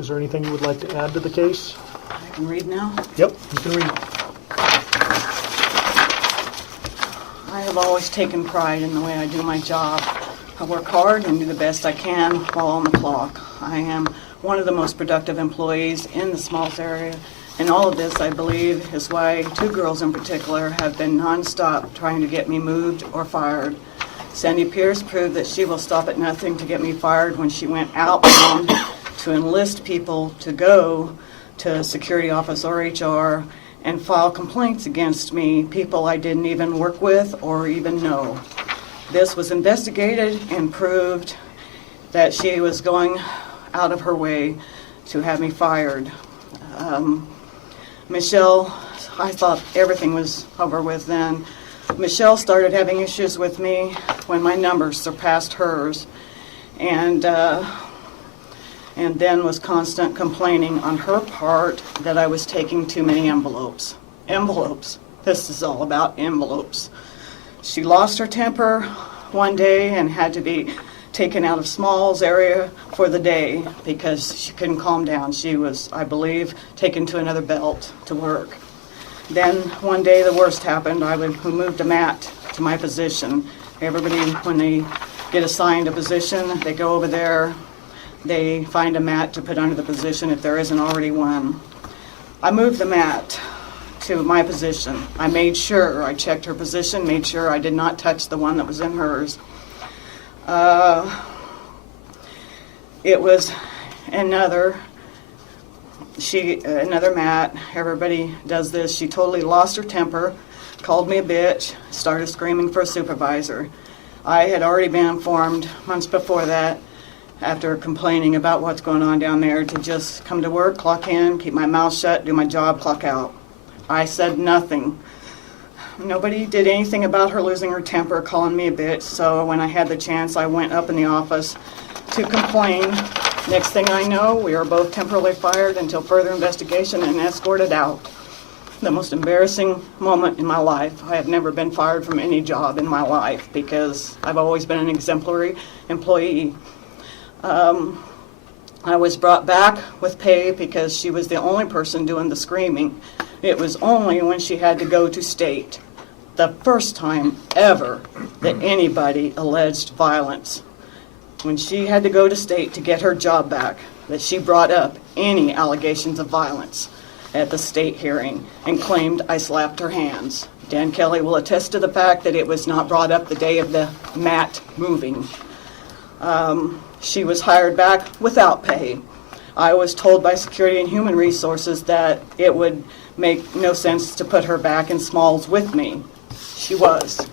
Is there anything you would like to add to the case? I can read now. Yep, you can read. I have always taken pride in the way I do my job. I work hard and do the best I can while on the clock. I am one of the most productive employees in the Smalls area, and all of this, I believe, is why two girls in particular have been nonstop trying to get me moved or fired. Sandy Pierce proved that she will stop at nothing to get me fired when she went outbound to enlist people to go to security office or HR and file complaints against me, people I didn't even work with or even know. This was investigated and proved that she was going out of her way to have me fired. Michelle, I thought everything was over with then. Michelle started having issues with me when my numbers surpassed hers, and then was constant complaining on her part that I was taking too many envelopes. Envelopes. This is all about envelopes. She lost her temper one day and had to be taken out of Smalls area for the day because she couldn't calm down. She was, I believe, taken to another belt to work. Then one day the worst happened. We moved a mat to my position. Everybody, when they get assigned a position, they go over there, they find a mat to put under the position if there isn't already one. I moved the mat to my position. I made sure, I checked her position, made sure I did not touch the one that was in hers. It was another mat. Everybody does this. She totally lost her temper, called me a bitch, started screaming for a supervisor. I had already been informed months before that, after complaining about what's going on down there, to just come to work, clock in, keep my mouth shut, do my job, clock out. I said nothing. Nobody did anything about her losing her temper, calling me a bitch, so when I had the chance, I went up in the office to complain. Next thing I know, we were both temporarily fired until further investigation and escorted out. The most embarrassing moment in my life. I have never been fired from any job in my life because I've always been an exemplary employee. I was brought back with pay because she was the only person doing the screaming. It was only when she had to go to state, the first time ever that anybody alleged violence. When she had to go to state to get her job back, that she brought up any allegations of violence at the state hearing and claimed I slapped her hands. Dan Kelly will attest to the fact that it was not brought up the day of the mat moving. She was hired back without pay. I was told by Security and Human Resources that it would make no sense to put her back in Smalls with me. She was.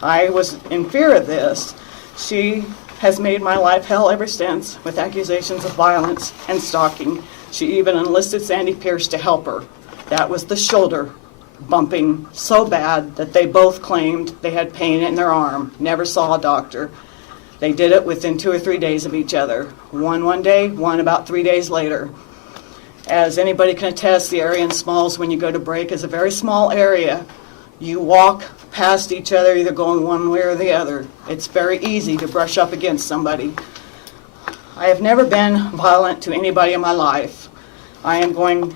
I was in fear of this. She has made my life hell ever since with accusations of violence and stalking. She even enlisted Sandy Pierce to help her. That was the shoulder bumping so bad that they both claimed they had pain in their arm, never saw a doctor. They did it within 2 or 3 days of each other. One day, one about 3 days later. As anybody can attest, the area in Smalls when you go to break is a very small area. You walk past each other either going one way or the other. It's very easy to brush up against somebody. I have never been violent to anybody in my life. I am going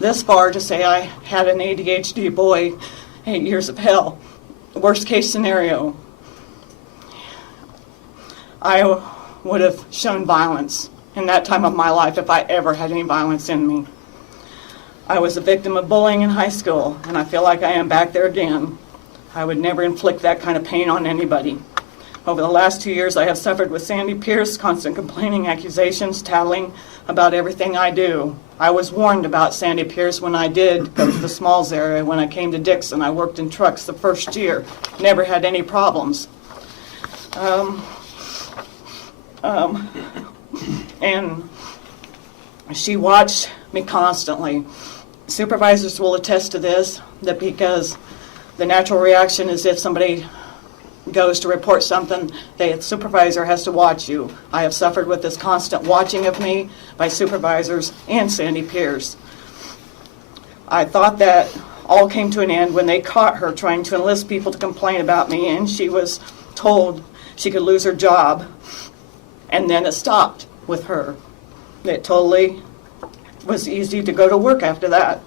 this far to say I had an ADHD boy, 8 years of hell. Worst case scenario. I would have shown violence in that time of my life if I ever had any violence in me. I was a victim of bullying in high school, and I feel like I am back there again. I would never inflict that kind of pain on anybody. Over the last 2 years, I have suffered with Sandy Pierce, constant complaining, accusations, tattling about everything I do. I was warned about Sandy Pierce when I did go to the Smalls area. When I came to Dixon, I worked in trucks the first year. Never had any problems. And she watched me constantly. Supervisors will attest to this, that because the natural reaction is if somebody goes to report something, the supervisor has to watch you. I have suffered with this constant watching of me by supervisors and Sandy Pierce. I thought that all came to an end when they caught her trying to enlist people to complain about me, and she was told she could lose her job, and then it stopped with her. It totally was easy to go to work after that.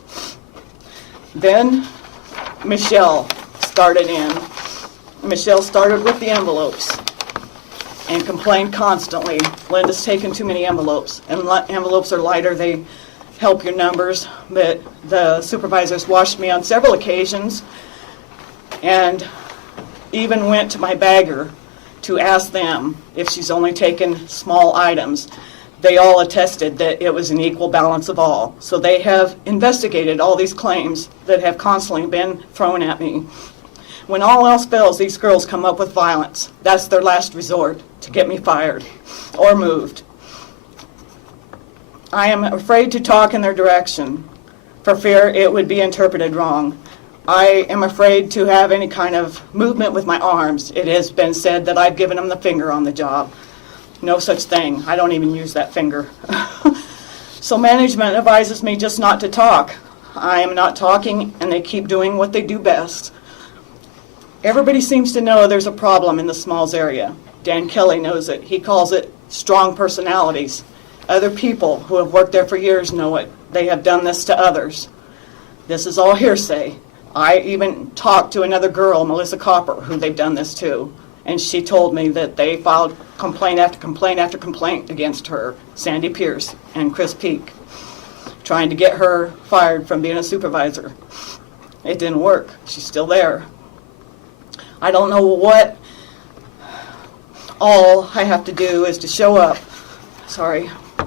Then Michelle started in. Michelle started with the envelopes and complained constantly. Linda's taken too many envelopes, and envelopes are lighter, they help your numbers, but the supervisors watched me on several occasions and even went to my bagger to ask them if she's only taken small items. They all attested that it was an equal balance of all. So they have investigated all these claims that have constantly been thrown at me. When all else fails, these girls come up with violence. That's their last resort to get me fired or moved. I am afraid to talk in their direction for fear it would be interpreted wrong. I am afraid to have any kind of movement with my arms. It has been said that I've given them the finger on the job. No such thing. I don't even use that finger. So management advises me just not to talk. I am not talking, and they keep doing what they do best. Everybody seems to know there's a problem in the Smalls area. Dan Kelly knows it. He calls it strong personalities. Other people who have worked there for years know it. They have done this to others. This is all hearsay. I even talked to another girl, Melissa Copper, who they've done this to, and she told me that they filed complaint after complaint after complaint against her, Sandy Pierce and Chris Peak, trying to get her fired from being a supervisor. It didn't work. She's still there. I don't know what. All I have to do is to show up.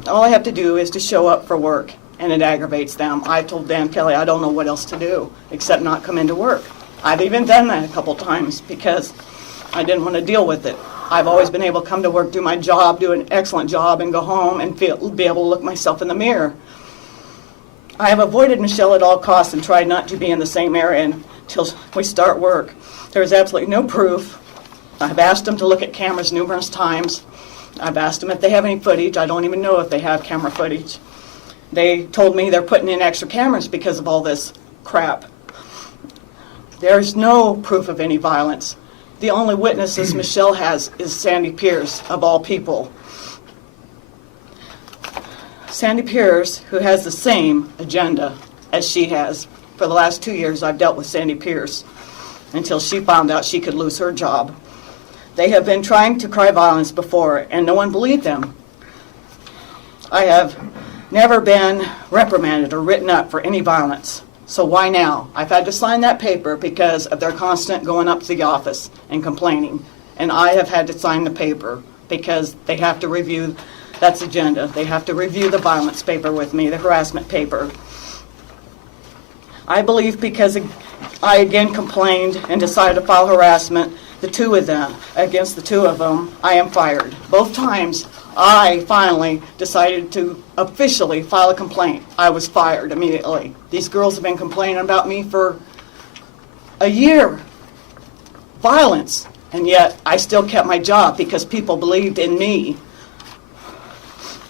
All I have to do is to show up for work, and it aggravates them. I told Dan Kelly I don't know what else to do except not come into work. I've even done that a couple times because I didn't want to deal with it. I've always been able to come to work, do my job, do an excellent job, and go home and be able to look myself in the mirror. I have avoided Michelle at all costs and tried not to be in the same area until we start work. There's absolutely no proof. I've asked them to look at cameras numerous times. I've asked them if they have any footage. I don't even know if they have camera footage. They told me they're putting in extra cameras because of all this crap. There's no proof of any violence. The only witnesses Michelle has is Sandy Pierce, of all people. Sandy Pierce, who has the same agenda as she has. For the last 2 years, I've dealt with Sandy Pierce until she found out she could lose her job. They have been trying to cry violence before, and no one believed them. I have never been reprimanded or written up for any violence. So why now? I've had to sign that paper because of their constant going up to the office and complaining. And I have had to sign the paper because they have to review, that's agenda. They have to review the violence paper with me, the harassment paper. I believe because I again complained and decided to file harassment, against the two of them, I am fired. Both times, I finally decided to officially file a complaint. I was fired immediately. These girls have been complaining about me for a year. Violence. And yet, I still kept my job because people believed in me.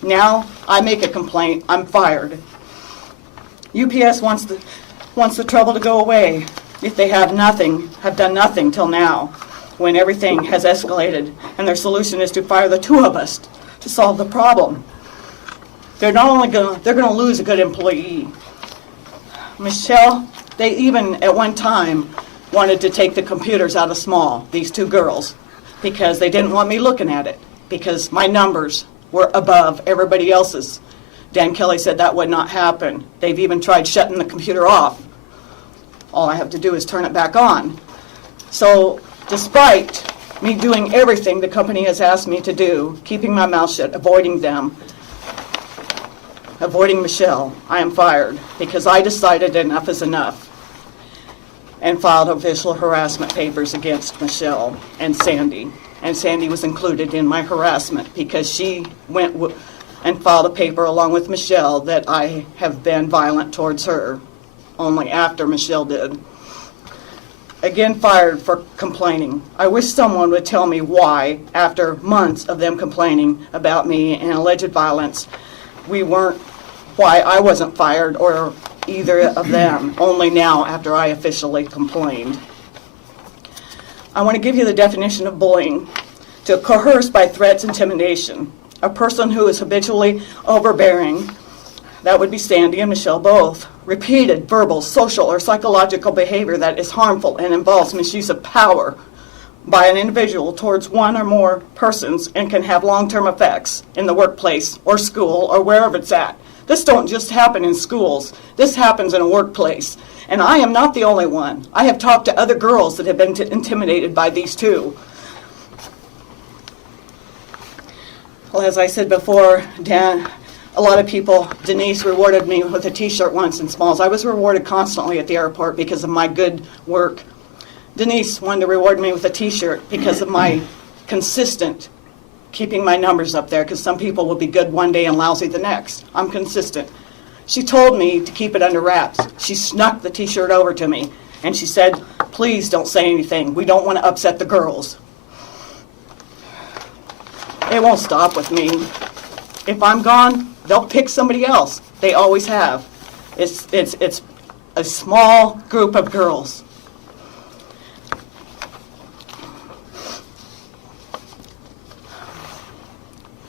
Now, I make a complaint, I'm fired. UPS wants the trouble to go away. If they have done nothing till now, when everything has escalated, and their solution is to fire the two of us to solve the problem. They're going to lose a good employee. Michelle, they even at one time wanted to take the computers out of Small, these two girls, because they didn't want me looking at it, because my numbers were above everybody else's. Dan Kelly said that would not happen. They've even tried shutting the computer off. All I have to do is turn it back on. So, despite me doing everything the company has asked me to do, keeping my mouth shut, avoiding them, avoiding Michelle, I am fired because I decided enough is enough and filed official harassment papers against Michelle and Sandy. And Sandy was included in my harassment because she went and filed a paper along with Michelle that I have been violent towards her, only after Michelle did. Again, fired for complaining. I wish someone would tell me why, after months of them complaining about me and alleged violence, why I wasn't fired or either of them, only now after I officially complained. I want to give you the definition of bullying: to coerce by threats, intimidation, A person who is habitually overbearing, that would be Sandy and Michelle both. Repeated verbal, social, or psychological behavior that is harmful and involves misuse of power by an individual towards one or more persons and can have long-term effects in the workplace or school or wherever it's at. This don't just happen in schools. This happens in a workplace. And I am not the only one. I have talked to other girls that have been intimidated by these two. Well, as I said before, Dan, a lot of people, Denise rewarded me with a t-shirt once in Smalls. I was rewarded constantly at the airport because of my good work. Denise wanted to reward me with a t-shirt because of my consistent keeping my numbers up there, because some people will be good one day and lousy the next. I'm consistent. She told me to keep it under wraps. She snuck the t-shirt over to me and she said, please don't say anything. We don't want to upset the girls. It won't stop with me. If I'm gone, they'll pick somebody else. They always have. It's a small group of girls.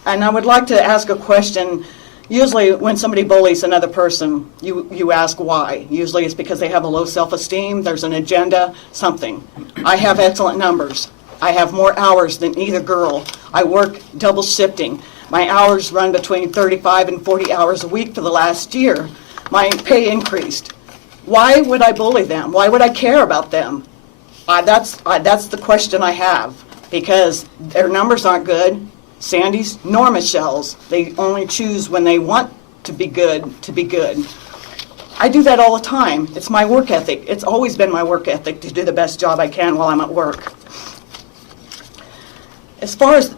And I would like to ask a question. Usually when somebody bullies another person, you ask why. Usually it's because they have a low self-esteem, there's an agenda, something. I have excellent numbers. I have more hours than either girl. I work double shifting. My hours run between 35 and 40 hours a week for the last year. My pay increased. Why would I bully them? Why would I care about them? That's the question I have, because their numbers aren't good. Sandy's nor Michelle's. They only choose when they want to be good. I do that all the time. It's my work ethic. It's always been my work ethic to do the best job I can while I'm at work. As far as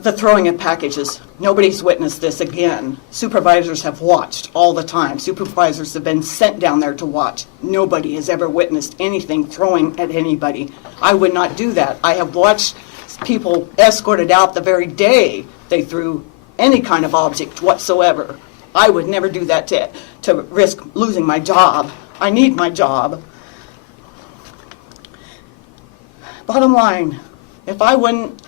the throwing of packages, nobody's witnessed this again. Supervisors have watched all the time. Supervisors have been sent down there to watch. Nobody has ever witnessed anything throwing at anybody. I would not do that. I have watched people escorted out the very day they threw any kind of object whatsoever. I would never do that to risk losing my job. I need my job. Bottom line, if I wouldn't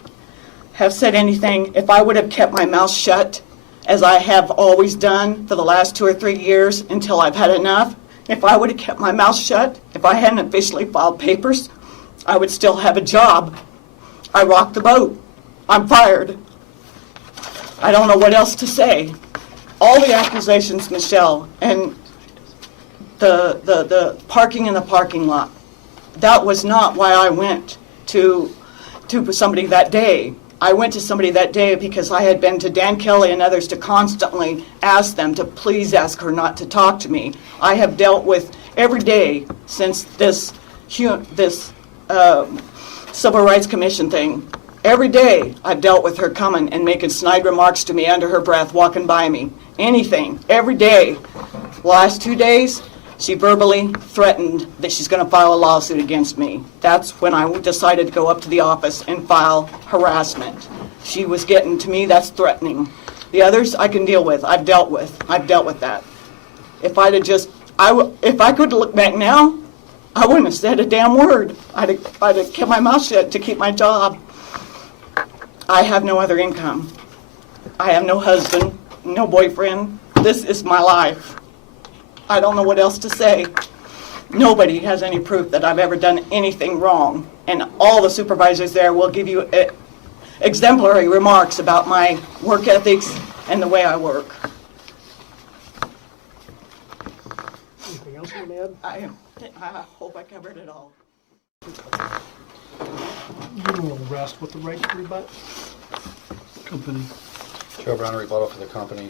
have said anything, if I would have kept my mouth shut, as I have always done for the last 2 or 3 years until I've had enough, if I would have kept my mouth shut, if I hadn't officially filed papers, I would still have a job. I rocked the boat. I'm fired. I don't know what else to say. All the accusations, Michelle, and the parking in the parking lot, that was not why I went to somebody that day. I went to somebody that day because I had been to Dan Kelly and others to constantly ask them to please ask her not to talk to me. I have dealt with every day since this Civil Rights Commission thing. Every day I've dealt with her coming and making snide remarks to me under her breath, walking by me. Anything. Every day. Last 2 days, she verbally threatened that she's going to file a lawsuit against me. That's when I decided to go up to the office and file harassment. She was getting to me, that's threatening. The others I can deal with. I've dealt with that. If I'd have just, if I could look back now, I wouldn't have said a damn word. I'd have kept my mouth shut to keep my job. I have no other income. I have no husband, no boyfriend. This is my life. I don't know what else to say. Nobody has any proof that I've ever done anything wrong. And all the supervisors there will give you exemplary remarks about my work ethics and the way I work. Anything else you want to add? I hope I covered it all. You will rest with the right to rebut. Joe Brown, rebuttal for the company.